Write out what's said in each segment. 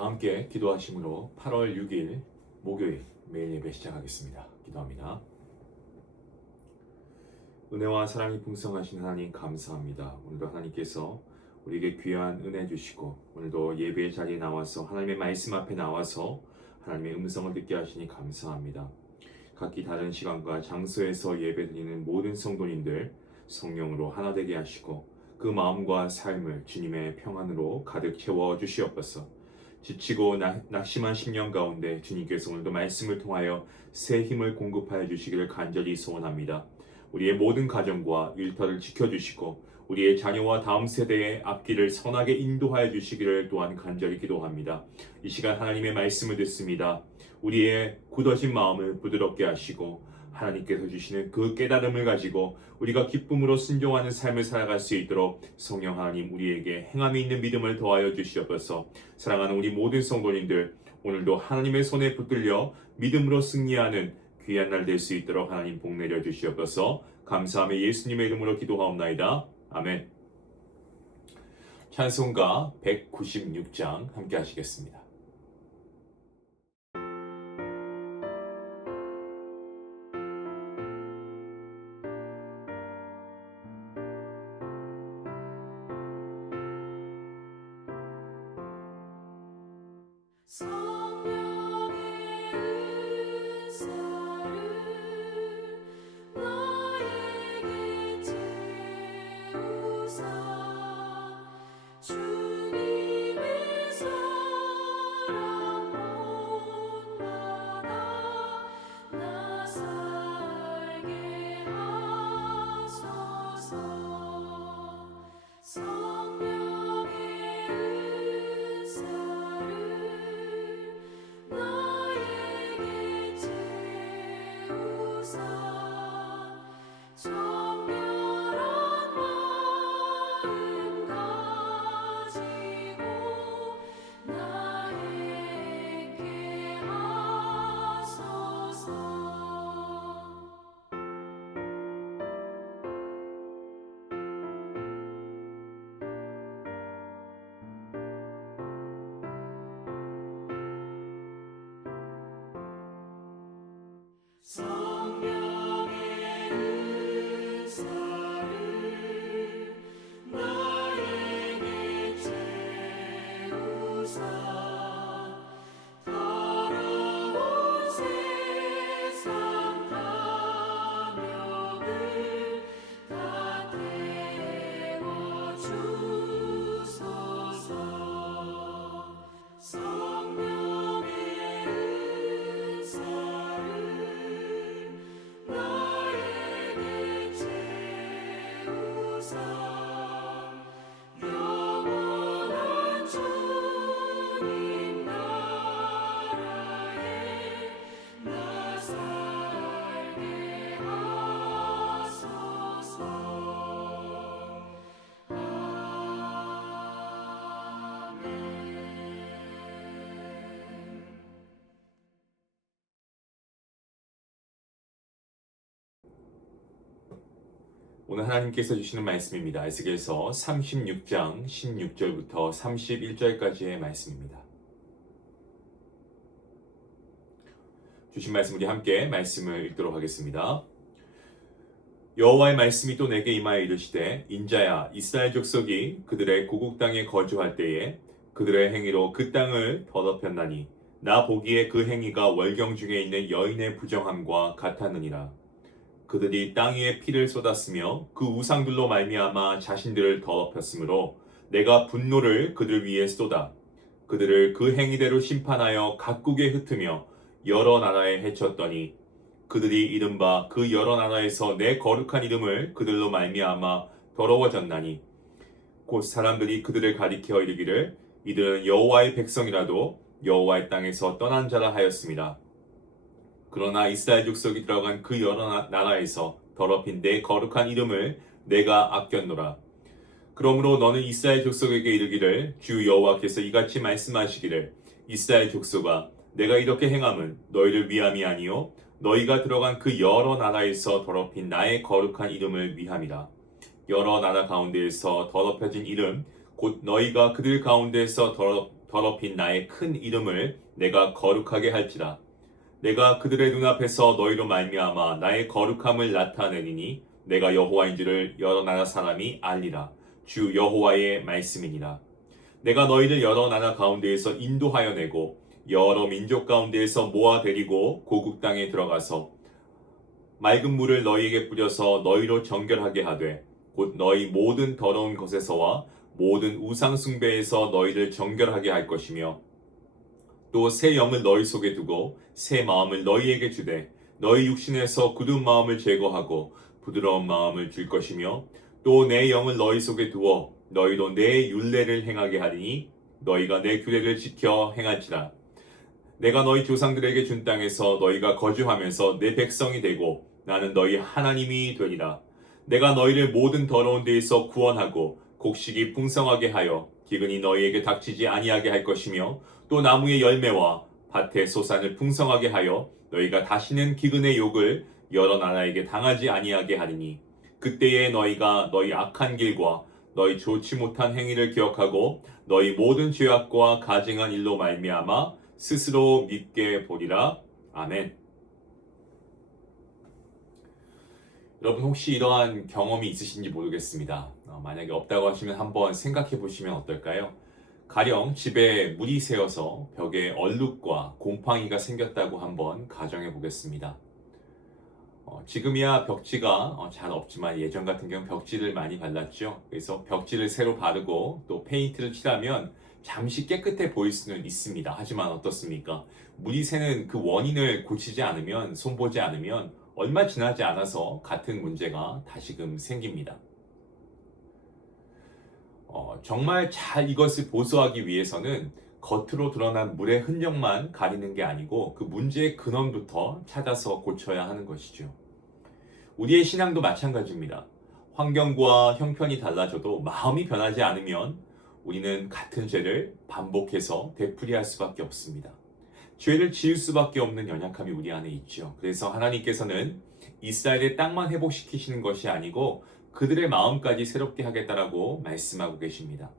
다 함께 기도하심으로 8월 6일 목요일 매일 예배 시작하겠습니다. 기도합니다. 은혜와 사랑이 풍성하신 하나님 감사합니다. 오늘도 하나님께서 우리에게 귀한 은혜 주시고 오늘도 예배의 자리에 나와서 하나님의 말씀 앞에 나와서 하나님의 음성을 듣게 하시니 감사합니다. 각기 다른 시간과 장소에서 예배드리는 모든 성도님들 성령으로 하나 되게 하시고 그 마음과 삶을 주님의 평안으로 가득 채워 주시옵소서. 지치고 낙심한 심령 가운데 주님께서 오늘도 말씀을 통하여 새 힘을 공급하여 주시기를 간절히 소원합니다. 우리의 모든 가정과 일터를 지켜주시고 우리의 자녀와 다음 세대의 앞길을 선하게 인도하여 주시기를 또한 간절히 기도합니다. 이 시간 하나님의 말씀을 듣습니다. 우리의 굳어진 마음을 부드럽게 하시고 하나님께서 주시는 그 깨달음을 가지고 우리가 기쁨으로 순종하는 삶을 살아갈 수 있도록 성령 하나님 우리에게 행함이 있는 믿음을 더하여 주시옵소서. 사랑하는 우리 모든 성도님들 오늘도 하나님의 손에 붙들려 믿음으로 승리하는 귀한 날 될 수 있도록 하나님 복 내려 주시옵소서. 감사하며 예수님의 이름으로 기도하옵나이다. 아멘. 찬송가 196장 함께 하시겠습니다. 성령의 은사를 나에게 채우사 주님의 사랑 본받아 나 살게 하소서. 성령의 은사를 나에게 채우사 정결한 마음 가지고 나 행케 하소서. 성령의 은사를 나에게 채우사 더러운 세상 탐욕을 다 태워주소서. 성령의 은사를 나에게 채우사 영원한 주님 나라에 나 살게 하소서. 아멘. 오늘 하나님께서 주시는 말씀입니다. 에스겔서 36장 16절부터 31절까지의 말씀입니다. 주신 말씀 우리 함께 말씀을 읽도록 하겠습니다. 여호와의 말씀이 또 내게 임하여 이르시되 인자야 이스라엘 족속이 그들의 고국 땅에 거주할 때에 그들의 행위로 그 땅을 더럽혔나니 나 보기에 그 행위가 월경 중에 있는 여인의 부정함과 같았느니라. 그들이 땅 위에 피를 쏟았으며 그 우상들로 말미암아 자신들을 더럽혔으므로 내가 분노를 그들 위에 쏟아 그들을 그 행위대로 심판하여 각국에 흩으며 여러 나라에 해쳤더니 그들이 이른바 그 여러 나라에서 내 거룩한 이름을 그들로 말미암아 더러워졌나니 곧 사람들이 그들을 가리켜 이르기를 이들은 여호와의 백성이라도 여호와의 땅에서 떠난 자라 하였습니다. 그러나 이스라엘 족속이 들어간 그 여러 나라에서 더럽힌 내 거룩한 이름을 내가 아꼈노라. 그러므로 너는 이스라엘 족속에게 이르기를 주 여호와께서 이같이 말씀하시기를 이스라엘 족속아 내가 이렇게 행함은 너희를 위함이 아니요 너희가 들어간 그 여러 나라에서 더럽힌 나의 거룩한 이름을 위함이라. 여러 나라 가운데에서 더럽혀진 이름 곧 너희가 그들 가운데에서 더럽힌 나의 큰 이름을 내가 거룩하게 할지라. 내가 그들의 눈앞에서 너희로 말미암아 나의 거룩함을 나타내리니 내가 여호와인 줄을 여러 나라 사람이 알리라. 주 여호와의 말씀이니라. 내가 너희를 여러 나라 가운데에서 인도하여 내고 여러 민족 가운데에서 모아 데리고 고국 땅에 들어가서 맑은 물을 너희에게 뿌려서 너희로 정결하게 하되 곧 너희 모든 더러운 것에서와 모든 우상 숭배에서 너희를 정결하게 할 것이며 또 새 영을 너희 속에 두고 새 마음을 너희에게 주되 너희 육신에서 굳은 마음을 제거하고 부드러운 마음을 줄 것이며 또 내 영을 너희 속에 두어 너희로 내 율례를 행하게 하리니 너희가 내 규례를 지켜 행할지라. 내가 너희 조상들에게 준 땅에서 너희가 거주하면서 내 백성이 되고 나는 너희 하나님이 되리라. 내가 너희를 모든 더러운 데에서 구원하고 곡식이 풍성하게 하여 기근이 너희에게 닥치지 아니하게 할 것이며 또 나무의 열매와 밭의 소산을 풍성하게 하여 너희가 다시는 기근의 욕을 여러 나라에게 당하지 아니하게 하리니 그때에 너희가 너희 악한 길과 너희 좋지 못한 행위를 기억하고 너희 모든 죄악과 가증한 일로 말미암아 스스로 믿게 보리라. 아멘. 여러분 혹시 이러한 경험이 있으신지 모르겠습니다. 만약에 없다고 하시면 한번 생각해 보시면 어떨까요? 가령 집에 물이 새어서 벽에 얼룩과 곰팡이가 생겼다고 한번 가정해 보겠습니다. 지금이야 벽지가 잘 없지만 예전 같은 경우는 벽지를 많이 발랐죠. 그래서 벽지를 새로 바르고 또 페인트를 칠하면 잠시 깨끗해 보일 수는 있습니다. 하지만 어떻습니까? 물이 새는 그 원인을 고치지 않으면, 손보지 않으면 얼마 지나지 않아서 같은 문제가 다시금 생깁니다. 정말 잘 이것을 보수하기 위해서는 겉으로 드러난 물의 흔적만 가리는 게 아니고 그 문제의 근원부터 찾아서 고쳐야 하는 것이죠. 우리의 신앙도 마찬가지입니다. 환경과 형편이 달라져도 마음이 변하지 않으면 우리는 같은 죄를 반복해서 되풀이할 수밖에 없습니다. 죄를 지을 수밖에 없는 연약함이 우리 안에 있죠. 그래서 하나님께서는 이스라엘의 땅만 회복시키시는 것이 아니고 그들의 마음까지 새롭게 하겠다라고 말씀하고 계십니다.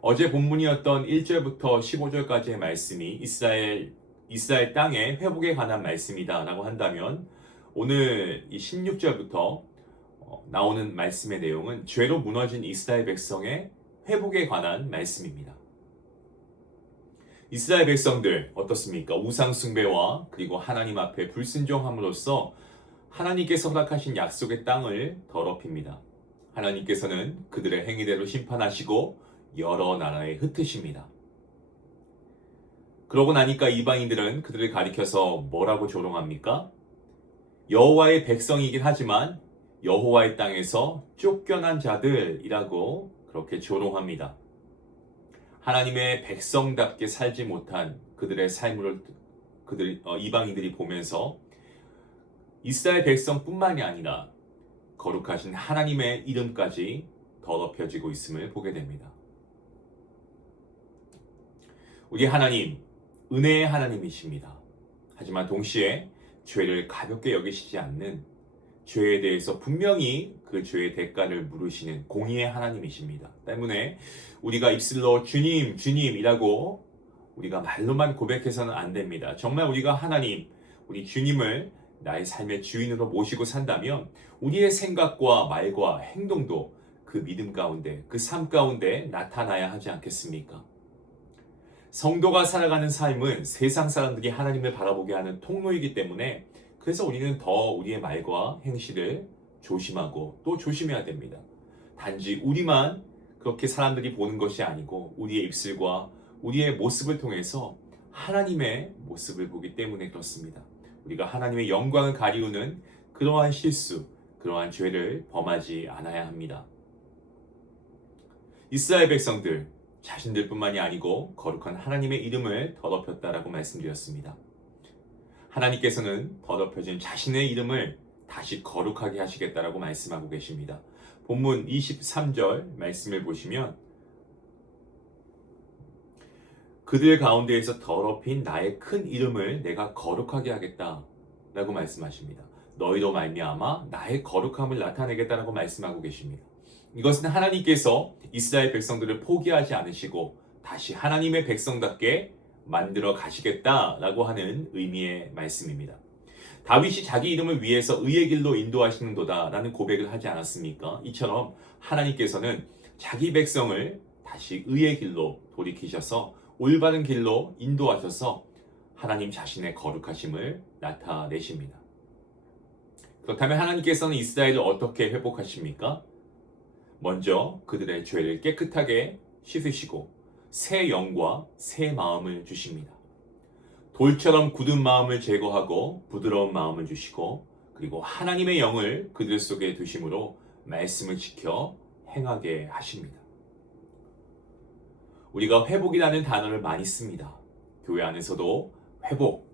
어제 본문이었던 1절부터 15절까지의 말씀이 이스라엘 땅의 회복에 관한 말씀이다라고 한다면 오늘 이 16절부터 나오는 말씀의 내용은 죄로 무너진 이스라엘 백성의 회복에 관한 말씀입니다. 이스라엘 백성들 어떻습니까? 우상 숭배와 그리고 하나님 앞에 불순종함으로써 하나님께서 허락하신 약속의 땅을 더럽힙니다. 하나님께서는 그들의 행위대로 심판하시고 여러 나라에 흩으십니다. 그러고 나니까 이방인들은 그들을 가리켜서 뭐라고 조롱합니까? 여호와의 백성이긴 하지만 여호와의 땅에서 쫓겨난 자들이라고 그렇게 조롱합니다. 하나님의 백성답게 살지 못한 그들의 삶을 이방인들이 보면서 이스라엘 백성뿐만이 아니라 거룩하신 하나님의 이름까지 더럽혀지고 있음을 보게 됩니다. 우리 하나님, 은혜의 하나님이십니다. 하지만 동시에 죄를 가볍게 여기시지 않는, 죄에 대해서 분명히 그 죄의 대가를 물으시는 공의의 하나님이십니다. 때문에 우리가 입술로 주님, 주님이라고 우리가 말로만 고백해서는 안 됩니다. 정말 우리가 하나님, 우리 주님을 나의 삶의 주인으로 모시고 산다면 우리의 생각과 말과 행동도 그 믿음 가운데, 그 삶 가운데 나타나야 하지 않겠습니까? 성도가 살아가는 삶은 세상 사람들이 하나님을 바라보게 하는 통로이기 때문에 그래서 우리는 더 우리의 말과 행실을 조심하고 또 조심해야 됩니다. 단지 우리만 그렇게 사람들이 보는 것이 아니고 우리의 입술과 우리의 모습을 통해서 하나님의 모습을 보기 때문에 그렇습니다. 우리가 하나님의 영광을 가리우는 그러한 실수, 그러한 죄를 범하지 않아야 합니다. 이스라엘 백성들 자신들뿐만이 아니고 거룩한 하나님의 이름을 더럽혔다라고 말씀드렸습니다. 하나님께서는 더럽혀진 자신의 이름을 다시 거룩하게 하시겠다라고 말씀하고 계십니다. 본문 23절 말씀을 보시면 그들 가운데에서 더럽힌 나의 큰 이름을 내가 거룩하게 하겠다라고 말씀하십니다. 너희로 말미암아 나의 거룩함을 나타내겠다라고 말씀하고 계십니다. 이것은 하나님께서 이스라엘 백성들을 포기하지 않으시고 다시 하나님의 백성답게 만들어 가시겠다라고 하는 의미의 말씀입니다. 다윗이 자기 이름을 위해서 의의 길로 인도하시는도다라는 고백을 하지 않았습니까? 이처럼 하나님께서는 자기 백성을 다시 의의 길로 돌이키셔서 올바른 길로 인도하셔서 하나님 자신의 거룩하심을 나타내십니다. 그렇다면 하나님께서는 이스라엘을 어떻게 회복하십니까? 먼저 그들의 죄를 깨끗하게 씻으시고 새 영과 새 마음을 주십니다. 돌처럼 굳은 마음을 제거하고 부드러운 마음을 주시고 그리고 하나님의 영을 그들 속에 두심으로 말씀을 지켜 행하게 하십니다. 우리가 회복이라는 단어를 많이 씁니다. 교회 안에서도 회복,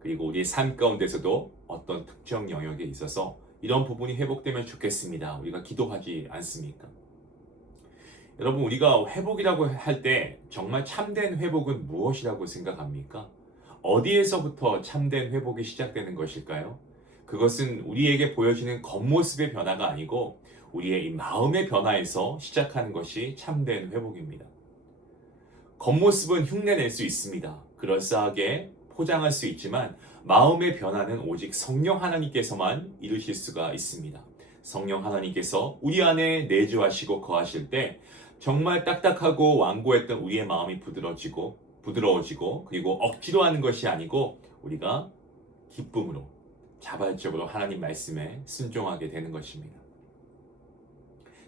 그리고 우리의 삶 가운데서도 어떤 특정 영역에 있어서 이런 부분이 회복되면 좋겠습니다. 우리가 기도하지 않습니까? 여러분, 우리가 회복이라고 할 때 정말 참된 회복은 무엇이라고 생각합니까? 어디에서부터 참된 회복이 시작되는 것일까요? 그것은 우리에게 보여지는 겉모습의 변화가 아니고 우리의 이 마음의 변화에서 시작하는 것이 참된 회복입니다. 겉모습은 흉내낼 수 있습니다. 그럴싸하게 포장할 수 있지만 마음의 변화는 오직 성령 하나님께서만 이루실 수가 있습니다. 성령 하나님께서 우리 안에 내주하시고 거하실 때 정말 딱딱하고 완고했던 우리의 마음이 부드러워지고 그리고 억지로 하는 것이 아니고 우리가 기쁨으로 자발적으로 하나님 말씀에 순종하게 되는 것입니다.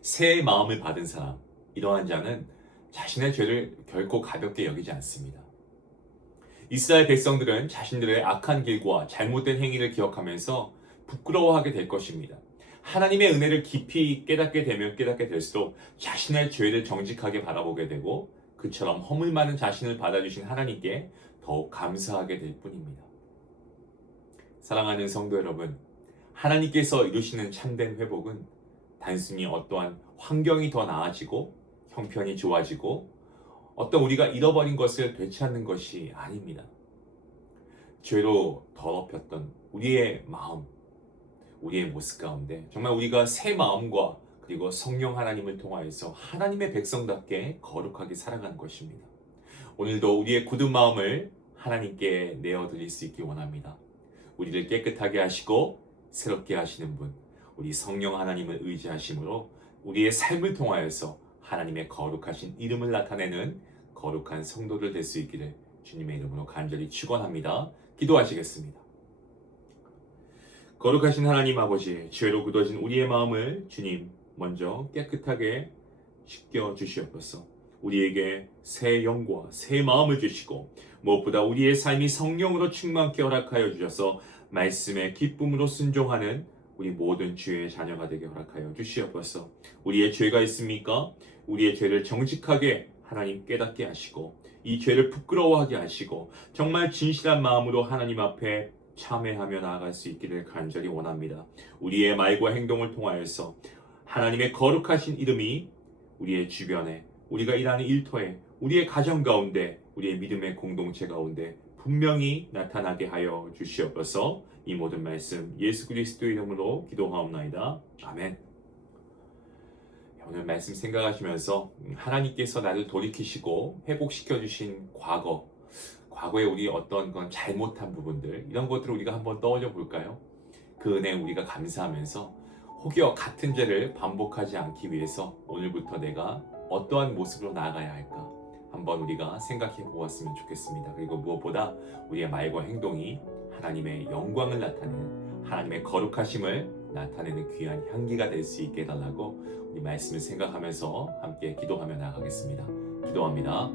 새 마음을 받은 사람, 이러한 자는 자신의 죄를 결코 가볍게 여기지 않습니다. 이스라엘 백성들은 자신들의 악한 길과 잘못된 행위를 기억하면서 부끄러워하게 될 것입니다. 하나님의 은혜를 깊이 깨닫게 되면 깨닫게 될수록 자신의 죄를 정직하게 바라보게 되고 그처럼 허물 많은 자신을 받아주신 하나님께 더욱 감사하게 될 뿐입니다. 사랑하는 성도 여러분, 하나님께서 이루시는 참된 회복은 단순히 어떠한 환경이 더 나아지고 형편이 좋아지고 어떤 우리가 잃어버린 것을 되찾는 것이 아닙니다. 죄로 더럽혔던 우리의 마음, 우리의 모습 가운데 정말 우리가 새 마음과 그리고 성령 하나님을 통하여서 하나님의 백성답게 거룩하게 살아가는 것입니다. 오늘도 우리의 굳은 마음을 하나님께 내어드릴 수 있기 원합니다. 우리를 깨끗하게 하시고 새롭게 하시는 분, 우리 성령 하나님을 의지하심으로 우리의 삶을 통하여서 하나님의 거룩하신 이름을 나타내는 거룩한 성도들 될 수 있기를 주님의 이름으로 간절히 축원합니다. 기도하시겠습니다. 거룩하신 하나님 아버지, 죄로 굳어진 우리의 마음을 주님 먼저 깨끗하게 씻겨 주시옵소서. 우리에게 새 영과 새 마음을 주시고 무엇보다 우리의 삶이 성령으로 충만케 허락하여 주셔서 말씀에 기쁨으로 순종하는 우리 모든 주의 자녀가 되게 허락하여 주시옵소서. 우리의 죄가 있습니까? 우리의 죄를 정직하게 하나님 깨닫게 하시고 이 죄를 부끄러워하게 하시고 정말 진실한 마음으로 하나님 앞에 참회하며 나아갈 수 있기를 간절히 원합니다. 우리의 말과 행동을 통하여서 하나님의 거룩하신 이름이 우리의 주변에, 우리가 일하는 일터에, 우리의 가정 가운데, 우리의 믿음의 공동체 가운데 분명히 나타나게 하여 주시옵소서. 이 모든 말씀 예수 그리스도 이름으로 기도하옵나이다. 아멘. 오늘 말씀 생각하시면서 하나님께서 나를 돌이키시고 회복시켜 주신 과거에 우리 어떤 건 잘못한 부분들, 이런 것들을 우리가 한번 떠올려 볼까요? 그 은혜 우리가 감사하면서 혹여 같은 죄를 반복하지 않기 위해서 오늘부터 내가 어떠한 모습으로 나아가야 할까 한번 우리가 생각해 보았으면 좋겠습니다. 그리고 무엇보다 우리의 말과 행동이 하나님의 영광을 나타내는, 하나님의 거룩하심을 나타내는 귀한 향기가 될 수 있게 해달라고 우리 말씀을 생각하면서 함께 기도하며 나아가겠습니다. 기도합니다.